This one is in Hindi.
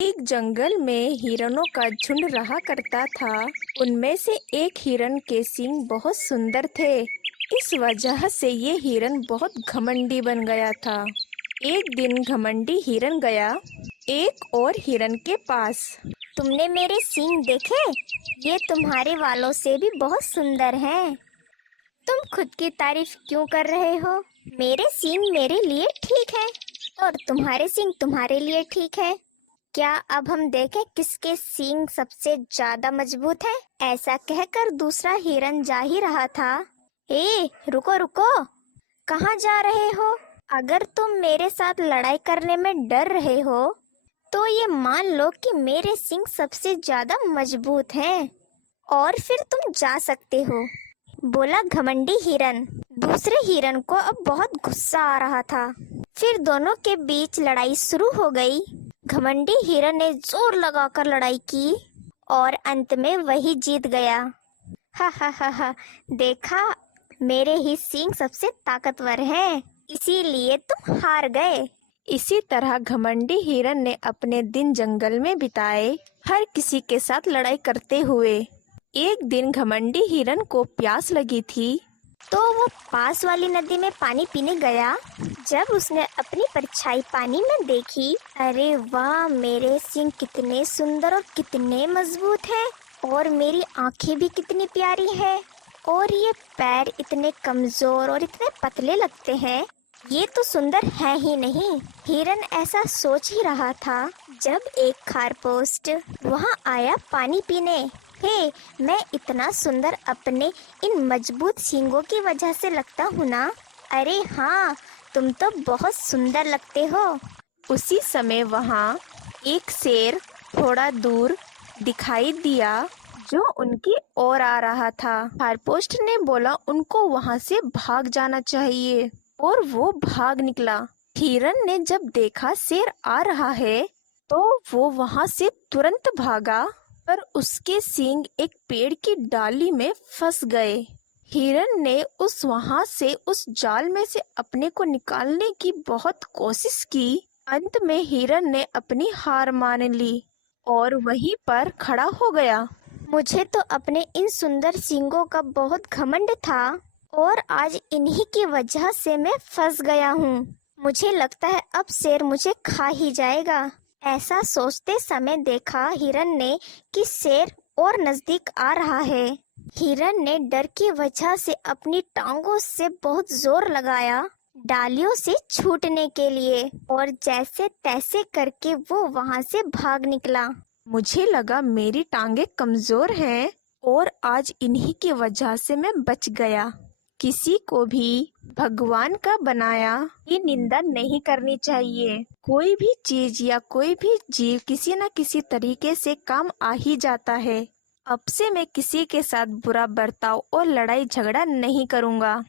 एक जंगल में हिरणों का झुंड रहा करता था। उनमें से एक हिरण के सींग बहुत सुंदर थे। इस वजह से ये हिरण बहुत घमंडी बन गया था। एक दिन घमंडी हिरण गया एक और हिरण के पास। तुमने मेरे सींग देखे? ये तुम्हारे वालों से भी बहुत सुंदर हैं। तुम खुद की तारीफ क्यों कर रहे हो? मेरे सींग मेरे लिए ठीक है और तुम्हारे सींग तुम्हारे लिए ठीक है। क्या अब हम देखें किसके सींग सबसे ज्यादा मजबूत है? ऐसा कहकर दूसरा हिरन जा ही रहा था। रुको रुको, कहाँ जा रहे हो? अगर तुम मेरे साथ लड़ाई करने में डर रहे हो तो ये मान लो कि मेरे सींग सबसे ज्यादा मजबूत हैं और फिर तुम जा सकते हो, बोला घमंडी हिरन। दूसरे हिरन को अब बहुत गुस्सा आ रहा था। फिर दोनों के बीच लड़ाई शुरू हो गई। घमंडी हिरन ने जोर लगाकर लड़ाई की और अंत में वही जीत गया। हा हा हा हा, देखा, मेरे ही सींग सबसे ताकतवर हैं, इसीलिए तुम हार गए। इसी तरह घमंडी हिरन ने अपने दिन जंगल में बिताए, हर किसी के साथ लड़ाई करते हुए। एक दिन घमंडी हिरन को प्यास लगी थी तो वो पास वाली नदी में पानी पीने गया। जब उसने अपनी परछाई पानी में देखी, अरे वाह, मेरे सींग कितने सुंदर और कितने मजबूत हैं और मेरी आंखें भी कितनी प्यारी हैं और ये पैर इतने कमजोर और इतने पतले लगते हैं, ये तो सुंदर है ही नहीं। हिरन ऐसा सोच ही रहा था जब एक खारपोश वहाँ आया पानी पीने। मैं इतना सुंदर अपने इन मजबूत सींगों की वजह से लगता हूँ ना? अरे हाँ, तुम तो बहुत सुंदर लगते हो। उसी समय वहाँ एक शेर थोड़ा दूर दिखाई दिया जो उनकी ओर आ रहा था। खारपोश ने बोला उनको वहाँ से भाग जाना चाहिए और वो भाग निकला। हिरन ने जब देखा शेर आ रहा है तो वो वहाँ से तुरंत भागा, पर उसके सींग एक पेड़ की डाली में फंस गए। हिरन ने वहां से उस जाल में से अपने को निकालने की बहुत कोशिश की। अंत में हिरन ने अपनी हार मान ली और वहीं पर खड़ा हो गया। मुझे तो अपने इन सुंदर सींगों का बहुत घमंड था और आज इन्हीं की वजह से मैं फंस गया हूँ। मुझे लगता है अब शेर मुझे खा ही जाएगा। ऐसा सोचते समय देखा हिरन ने कि शेर और नजदीक आ रहा है। हिरन ने डर की वजह से अपनी टांगों से बहुत जोर लगाया डालियों से छूटने के लिए और जैसे तैसे करके वो वहां से भाग निकला। मुझे लगा मेरी टांगे कमजोर हैं और आज इन्हीं की वजह से मैं बच गया। किसी को भी भगवान का बनाया ये निंदा नहीं करनी चाहिए। कोई भी चीज या कोई भी जीव किसी न किसी तरीके से काम आ ही जाता है। अब से मैं किसी के साथ बुरा बर्ताव और लड़ाई झगड़ा नहीं करूँगा।